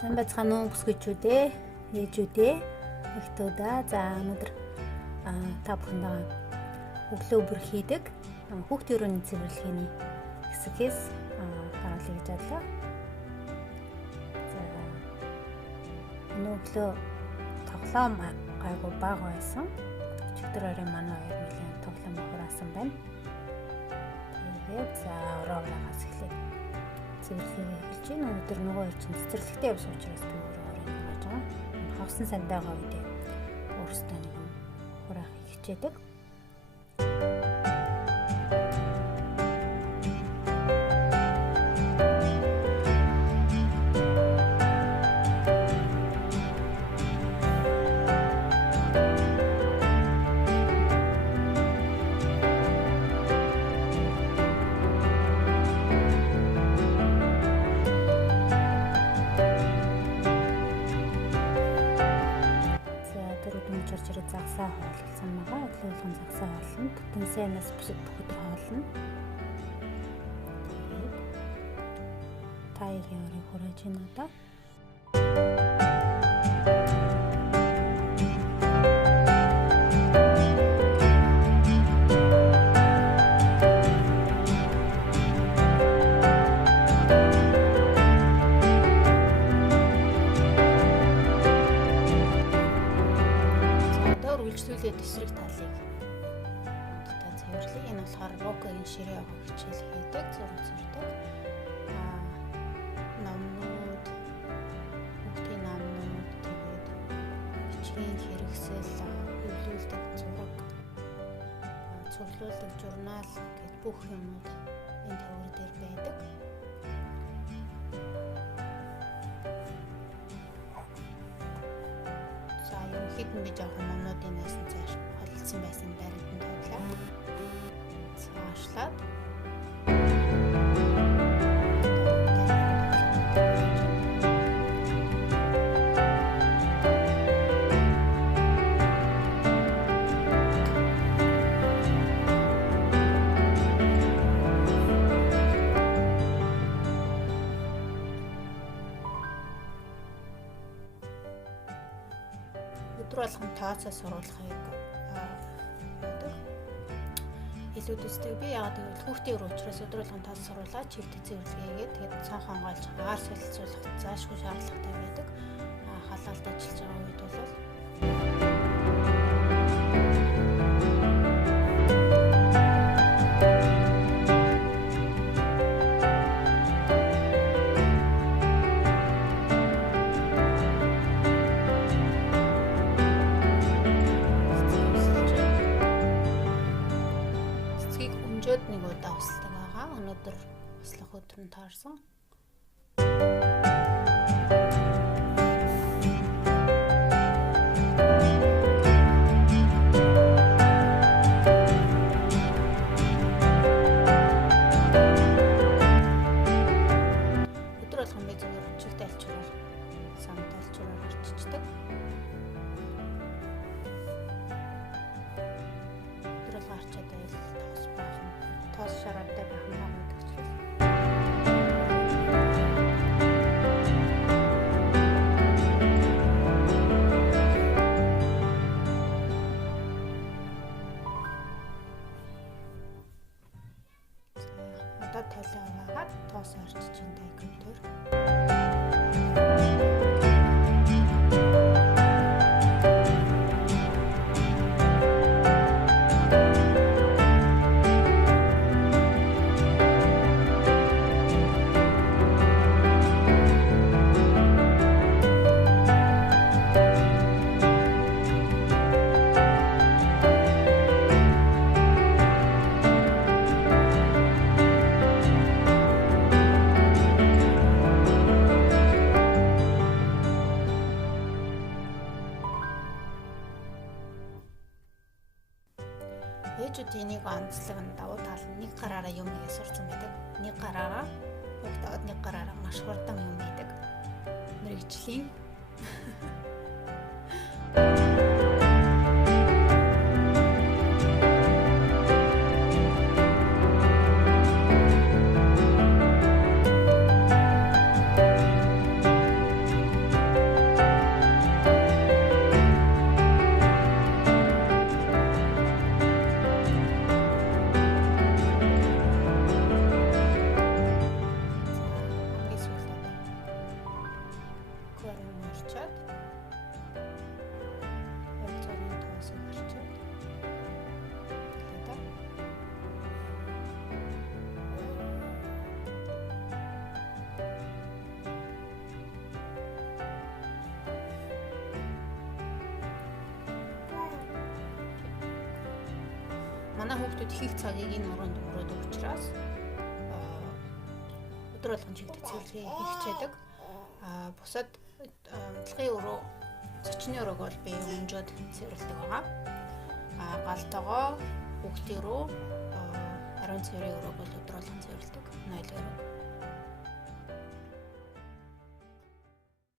Сайн байцгаана уу бүсгүйчүүдээ, ээжүүдээ, эхтүүдээ. За өнөөдөр та бүхэндээ өглөө бүр хийдэг хүүхдийн өрөөний цэвэрлэгээний хэсгээс харуулъя гэж бодлоо. За өглөө тоглоом гайгүй бага байсан. Өчигдөр орой манай хоёр нэлийн тоглоом хураасан байна. Тэгээд за ороогоос эхлэе. Цэвэрлэгээ эхэлж байна. Өнөөдөр нөгөө хоёр чинь цэцэрлэгтэй явсан учраас би өөрөө оройн гаргаж байгаа. Хавсан санд байгаа үедээ өөрсдөө нэг юм хураахыг хичээдэг. Загсаа хооллсон байгаа. Өглөөлгөн загсаа хоолно. Бүтэн сайнаас бүсэд бүх өдөр хоолно. Таагийн өрийг хурааж байна одоо. Үргэлжлүүлээд эсрэг талыг та цэвэрлэе. Энэ болохоор рокогийн ширээ авах хичээл хийдэг, зураг зурдаг. Номнууд, хүүхдийн номнууд, тэгээд бичгийн хэрэгсэл, эвлүүлдэг зураг, цуглуулдаг журнал гэж бүх юмуд энэ төвөр дээр байдаг. Хитэн би жоохон номнуудын насан цааш холилдсон байсан байранд тавилаа. Цаашлаад өдөр болгон тооцоо сургуулахыг байдаг. Илүү төстэй би яагаад гэвэл хүүхдийн өр учраас өдөр болгон тооцоо сургуулаад чивтэй цэвэрлэгээгээд тэгээд цонх онгойлж агаар солилцуулах заашгүй шаардлагатай байдаг. Халаалт ажиллаж байгаа үед бол нэг удаа усалдаг байгаа. Өнөөдөр услах өдөр нь таарсан. Өдөр болгон би зүгээр чигтэй алчураар, самтай алчураар арчичдаг. Өдөр болгон арчаад байл тоос шараатай байх юм байна гэж хэлсэн. Одоо талаа аваад тоос арчиж ин дай компьютер. Ээжүүд энийг онцлог нь давуу тал нь нэг гараараа юм хийе сурцсан байдаг. Нэг гараараа хүүхдүүд нэг гараараа маш хурдан юм хийдэг. Мэргэжлийн очиад ялцооны тоосыг барьчаад манай хүүхдүүд их цагийг энэ уруунд өнгөрөөдөг учраас өдөр болгон чигт цэвэрлэгээ хийх хичээдэг. Бусад удалгын өрөө, зочны өрөөг бол би өнжөөд цэвэрлэдэг байгаа. Галтогоо, хүүхдийн өрөө, ариун цэврийн өрөөг бол өдөр болгон цэвэрлэдэг. Ноёлын өрөө.